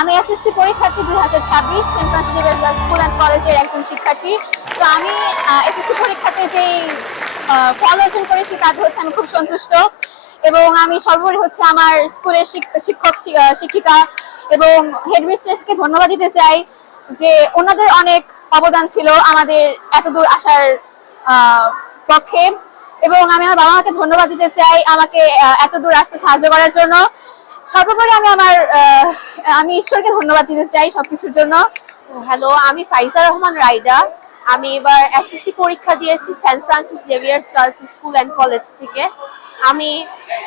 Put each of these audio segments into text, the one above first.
আমি এসএসসি পরীক্ষার্থী 2026 Saint Francis Xavier girls school and কলেজের একজন শিক্ষার্থী। তো আমি এসএসসি পরীক্ষাতে যেই ফল অর্জন করেছি তাতে হচ্ছে আমি খুব সন্তুষ্ট, এবং আমি সর্বোপরি হচ্ছে আমার স্কুলের শিক্ষক শিক্ষিকা এবং হেডমিস্ট্রেসকে ধন্যবাদ দিতে চাই যে ওনাদের অনেক অবদান ছিল আমাদের এতদূর আসার পক্ষে। এবং আমি আমার বাবা মাকে ধন্যবাদ দিতে চাই আমাকে এতদূর আসতে সাহায্য করার জন্য। সর্বোপরি আমি ঈশ্বরকে ধন্যবাদ দিতে চাই সবকিছুর জন্য। হ্যালো, আমি ফাইজা রহমান রাইদা। আমি এবার এসএসসি পরীক্ষা দিয়েছি Saint Francis Xavier's girls school and college থেকে। আমি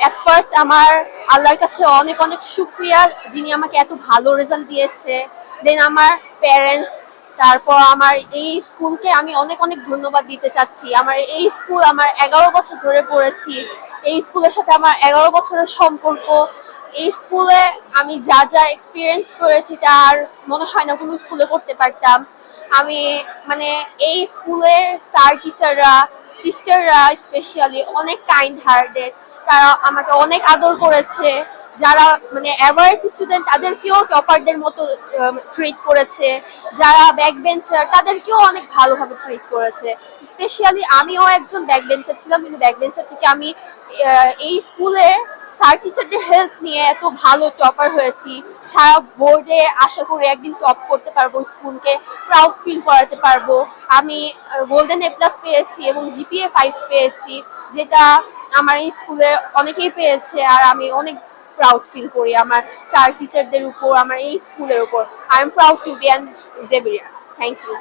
এট ফার্স্ট আমার আল্লাহর কাছে অনেক অনেক শুকরিয়া, যিনি আমাকে এত ভালো রেজাল্ট দিয়েছে। দেন আমার প্যারেন্টস, তারপর আমার এই স্কুলকে আমি অনেক অনেক ধন্যবাদ দিতে চাচ্ছি। আমার এই স্কুল আমার 11 বছর ধরে পড়েছি। এই স্কুলের সাথে আমার 11 বছরের সম্পর্ক। এই স্কুলে আমি যা যা এক্সপিরিয়েন্স করেছি তা আর মনে হয় না কোনো স্কুলে করতে পারতাম। আমি মানে এই স্কুলের স্যার টিচাররা, সিস্টাররা স্পেশালি অনেক কাইন্ড হার্টেড। তারা আমাকে অনেক আদর করেছে। যারা মানে অ্যাভারেজ স্টুডেন্ট তাদেরকেও টপারদের মতো ট্রিট করেছে। যারা ব্যাক বেঞ্চার তাদেরকেও অনেক ভালোভাবে ট্রিট করেছে। স্পেশালি আমিও একজন ব্যাক বেঞ্চার ছিলাম, কিন্তু ব্যাক বেঞ্চার থেকে আমি এই স্কুলের স্যার টিচারদের হেল্প নিয়ে এত ভালো টপার হয়েছি। সারা বোর্ডে আশা করি একদিন টপ করতে পারবো, স্কুলকে প্রাউড ফিল করাতে পারবো। আমি গোল্ডেন এ প্লাস পেয়েছি এবং জিপিএ 5 পেয়েছি, যেটা আমার এই স্কুলে অনেকেই পেয়েছে। আর আমি অনেক প্রাউড ফিল করি আমার স্যার টিচারদের উপর, আমার এই স্কুলের উপর। I am proud to be an Xavier. Thank you.